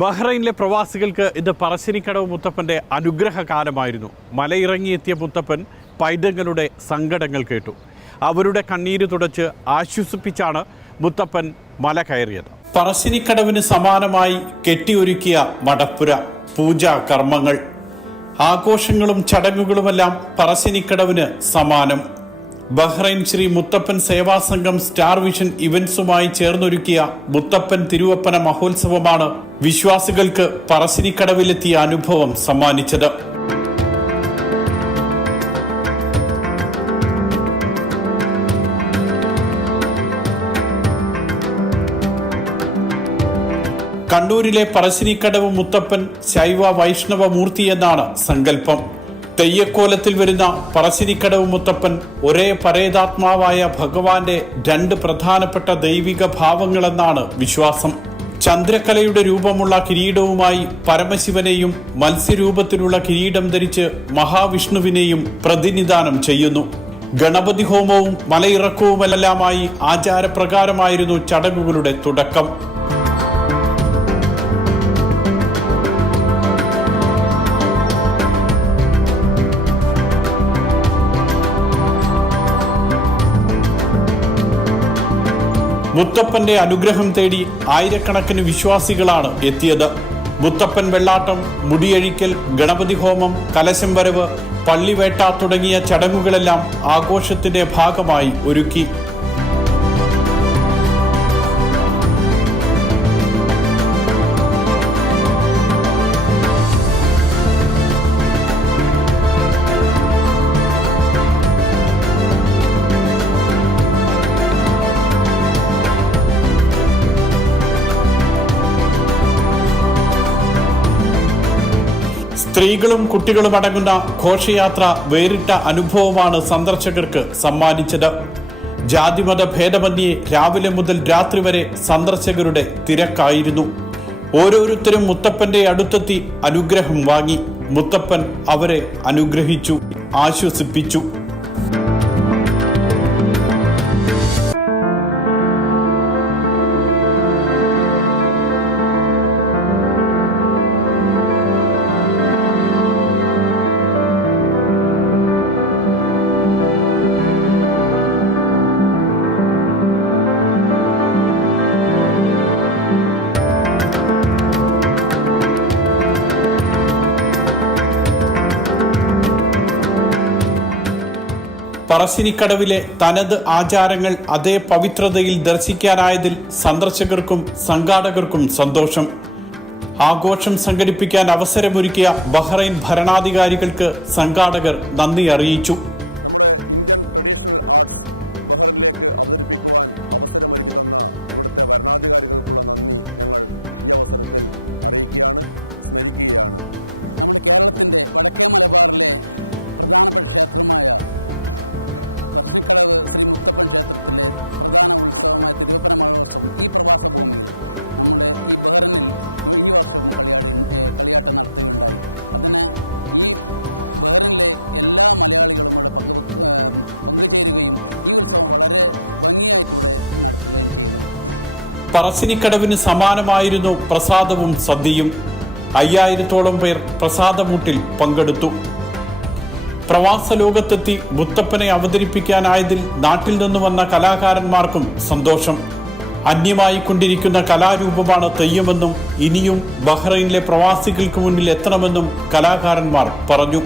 ബഹ്റൈനിലെ പ്രവാസികൾക്ക് ഇത് പറശ്ശിനിക്കടവ് മുത്തപ്പൻ്റെ അനുഗ്രഹകാലമായിരുന്നു. മലയിറങ്ങിയെത്തിയ മുത്തപ്പൻ പൈതങ്ങളുടെ സങ്കടങ്ങൾ കേട്ടു. അവരുടെ കണ്ണീര് തുടച്ച് ആശ്വസിപ്പിച്ചാണ് മുത്തപ്പൻ മല കയറിയത്. പറശ്ശിനിക്കടവിന് സമാനമായി കെട്ടിയൊരുക്കിയ മടപ്പുര, പൂജാ കർമ്മങ്ങൾ, ആഘോഷങ്ങളും ചടങ്ങുകളുമെല്ലാം പറശ്ശിനിക്കടവിന് സമാനം. ബഹ്റൈൻ ശ്രീ മുത്തപ്പൻ സേവാ സംഘം സ്റ്റാർ വിഷൻ ഇവന്റ്സുമായി ചേർന്നൊരുക്കിയ മുത്തപ്പൻ തിരുവപ്പന മഹോത്സവമാണ് വിശ്വാസികൾക്ക് പറശ്ശിനിക്കടവിലെത്തിയ അനുഭവം സമ്മാനിച്ചത്. കണ്ണൂരിലെ പറശ്ശിനിക്കടവ് മുത്തപ്പൻ ശൈവ വൈഷ്ണവ മൂർത്തി എന്നാണ് സങ്കല്പം. തെയ്യക്കോലത്തിൽ വരുന്ന പറശ്ശിനിക്കടവ് മുത്തപ്പൻ ഒരേ പരേതാത്മാവായ ഭഗവാന്റെ രണ്ട് പ്രധാനപ്പെട്ട ദൈവിക ഭാവങ്ങളെന്നാണ് വിശ്വാസം. ചന്ദ്രക്കലയുടെ രൂപമുള്ള കിരീടവുമായി പരമശിവനെയും മത്സ്യരൂപത്തിലുള്ള കിരീടം ധരിച്ച് മഹാവിഷ്ണുവിനെയും പ്രതിനിധാനം ചെയ്യുന്നു. ഗണപതി ഹോമവും മലയിറക്കവുമെല്ലാമായി ആചാരപ്രകാരമായിരുന്നു ചടങ്ങുകളുടെ തുടക്കം. മുത്തപ്പന്റെ അനുഗ്രഹം തേടി ആയിരക്കണക്കിന് വിശ്വാസികളാണ് എത്തിയത്. മുത്തപ്പൻ വെള്ളാട്ടം, മുടിയഴിക്കൽ, ഗണപതി ഹോമം, കലശം വരവ്, പള്ളിവേട്ട തുടങ്ങിയ ചടങ്ങുകളെല്ലാം ആഘോഷത്തിന്റെ ഭാഗമായി ഒരുക്കി. സ്ത്രീകളും കുട്ടികളും അടങ്ങുന്ന ഘോഷയാത്ര വേറിട്ട അനുഭവമാണ് സന്ദർശകർക്ക് സമ്മാനിച്ചത്. ജാതിമത ഭേദമന്യേ രാവിലെ മുതൽ രാത്രി വരെ സന്ദർശകരുടെ തിരക്കായിരുന്നു. ഓരോരുത്തരും മുത്തപ്പന്റെ അടുത്തെത്തി അനുഗ്രഹം വാങ്ങി. മുത്തപ്പൻ അവരെ അനുഗ്രഹിച്ചു, ആശ്വസിപ്പിച്ചു. പറശ്ശിനിക്കടവിലെ തനത് ആചാരങ്ങൾ അതേ പവിത്രതയിൽ ദർശിക്കാനായതിൽ സന്ദർശകർക്കും സംഘാടകർക്കും സന്തോഷം. ആഘോഷം സംഘടിപ്പിക്കാൻ അവസരമൊരുക്കിയ ബഹ്റൈൻ ഭരണാധികാരികൾക്ക് സംഘാടകർ നന്ദി അറിയിച്ചു. പറശ്ശിനിക്കടവിന് സമാനമായിരുന്നു പ്രസാദവും സദ്യയും. 5000-ഓളം പേർ പ്രസാദമൂട്ടിൽ പങ്കെടുത്തു. പ്രവാസ ലോകത്തെത്തി മുത്തപ്പനെ അവതരിപ്പിക്കാനായതിൽ നാട്ടിൽ നിന്ന് വന്ന കലാകാരന്മാർക്കും സന്തോഷം. അന്യമായി കൊണ്ടിരിക്കുന്ന കലാരൂപമാണ് തെയ്യമെന്നും ഇനിയും ബഹ്റൈനിലെ പ്രവാസികൾക്ക് മുന്നിൽ എത്തണമെന്നും കലാകാരന്മാർ പറഞ്ഞു.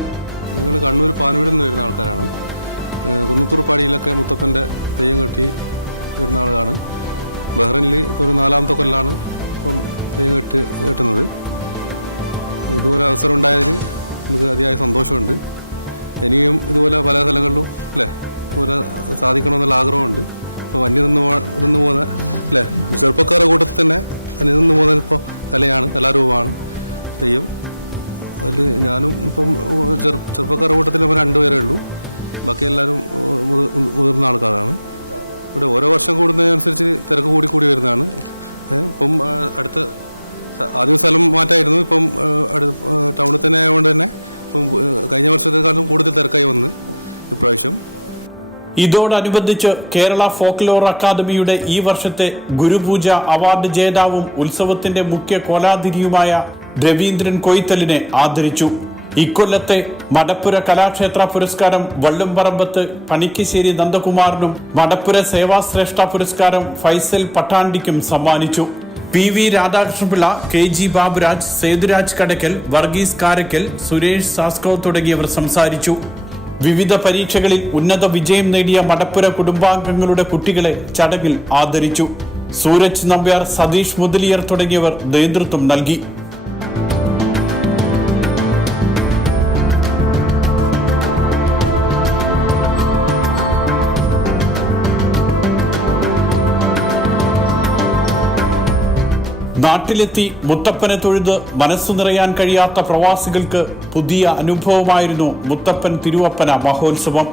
ഇതോടനുബന്ധിച്ച് കേരള ഫോക്ലോർ അക്കാദമിയുടെ ഈ വർഷത്തെ ഗുരുപൂജ അവാർഡ് ജേതാവും ഉത്സവത്തിന്റെ മുഖ്യ കോലാതിരിയുമായ രവീന്ദ്രൻ കൊയ്ത്തലിനെ ആദരിച്ചു. ഇക്കൊല്ലത്തെ മടപ്പുര കലാക്ഷേത്ര പുരസ്കാരം വള്ളുംപറമ്പത്ത് പണിക്കശ്ശേരി നന്ദകുമാറിനും മടപ്പുര സേവാശ്രേഷ്ഠ പുരസ്കാരം ഫൈസൽ പട്ടാണ്ടിക്കും സമ്മാനിച്ചു. PV രാധാകൃഷ്ണപിള്ള, KG ബാബുരാജ്, സേതുരാജ് കടക്കൽ, വർഗീസ് കാരക്കൽ, സുരേഷ് സാസ്കോ തുടങ്ങിയവർ സംസാരിച്ചു. വിവിധ പരീക്ഷകളിൽ ഉന്നത വിജയം നേടിയ മടപ്പുര കുടുംബാംഗങ്ങളുടെ കുട്ടികളെ ചടങ്ങിൽ ആദരിച്ചു. സൂരജ് നമ്പ്യാർ, സതീഷ് മുതലിയർ തുടങ്ങിയവർ നേതൃത്വം നൽകി. നാട്ടിലെത്തി മുത്തപ്പനെ തൊഴുത് മനസ്സു നിറയാൻ കഴിയാത്ത പ്രവാസികൾക്ക് പുതിയ അനുഭവമായിരുന്നു മുത്തപ്പൻ തിരുവപ്പന മഹോത്സവം.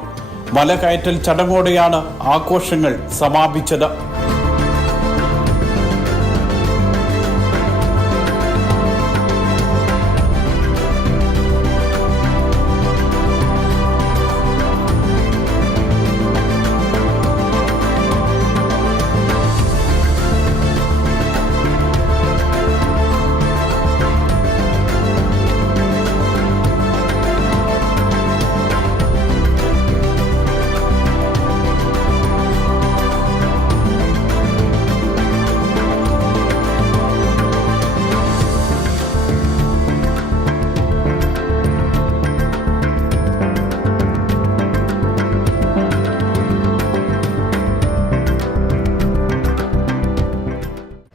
മലകയറ്റൽ ചടങ്ങോടെയാണ് ആഘോഷങ്ങൾ സമാപിച്ചത്.